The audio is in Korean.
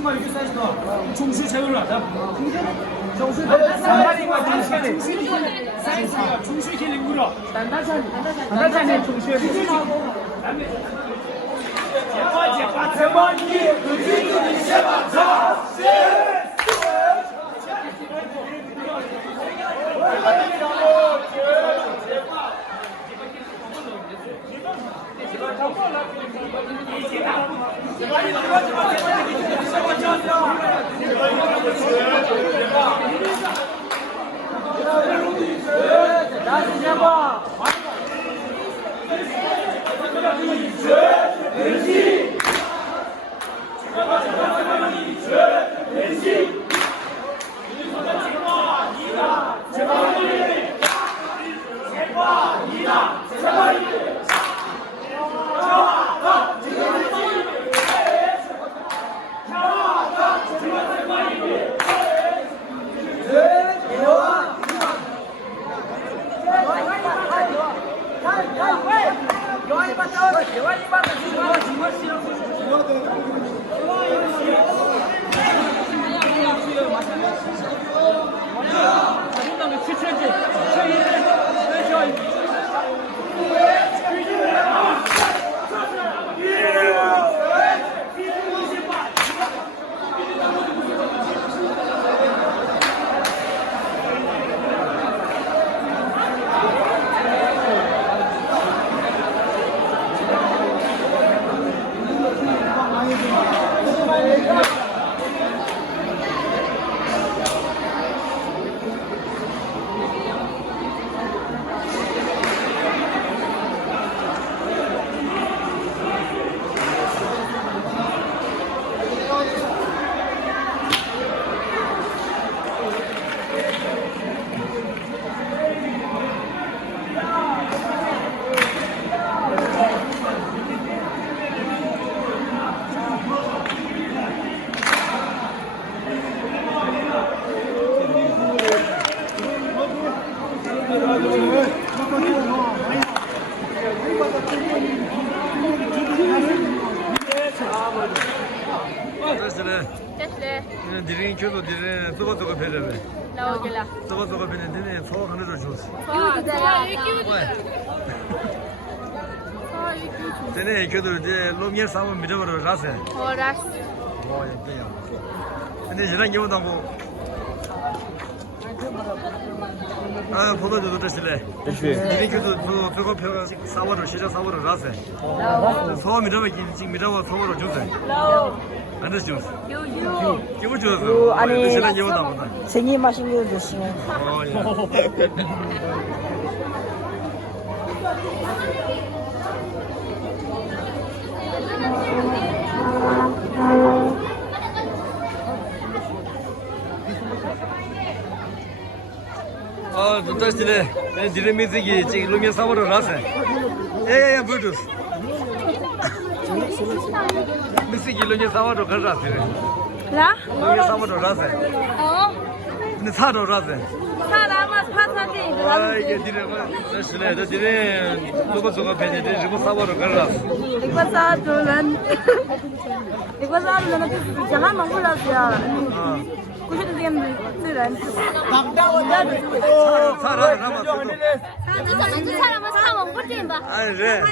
중슈만 이렇게 사이즈다. 중슈 제대로 하자. 중슈 단단히가 중슈 사이즈가 중슈 힐링 물어. 단단히 중슈 제발 제발 그 뒤는 제발 자. 디린 교도 디린 소고소고 배려배. 나오길라. 소고소고 배는 디린 소 하나를 줬어. 디린 교도 이제 롬예 싸움 믿어버려 라세. 라스. 근데 지난 기분 뭐. 아 보도도 들으실래? 디린 교도 저거 표 싸워를 시작 싸워를 라세. 소 믿어버 지금 믿어버 소로 줬어. 안 됐죠? 기분 좋았어. 아니 지난 기분 나보다. 생이 맛있는 거 드시면. 좋다 시네. 디레 미지기 지금 룸에 사버려 놨어. 예, 브루스. 미지기 룸에 사버려 가라서. 라? 룸에 사버려 놨어. 근데 사러 놨어. 사람아 파사지. 이게 디레 뭐 시네. 저 디레 저거 배제 이거 사버려 가라서. 이거 사도는 이거 사도는 jangan mengulasi. kushit game自然 사러 남았어. 저 사람은 사먹고 봐. 아, 그래.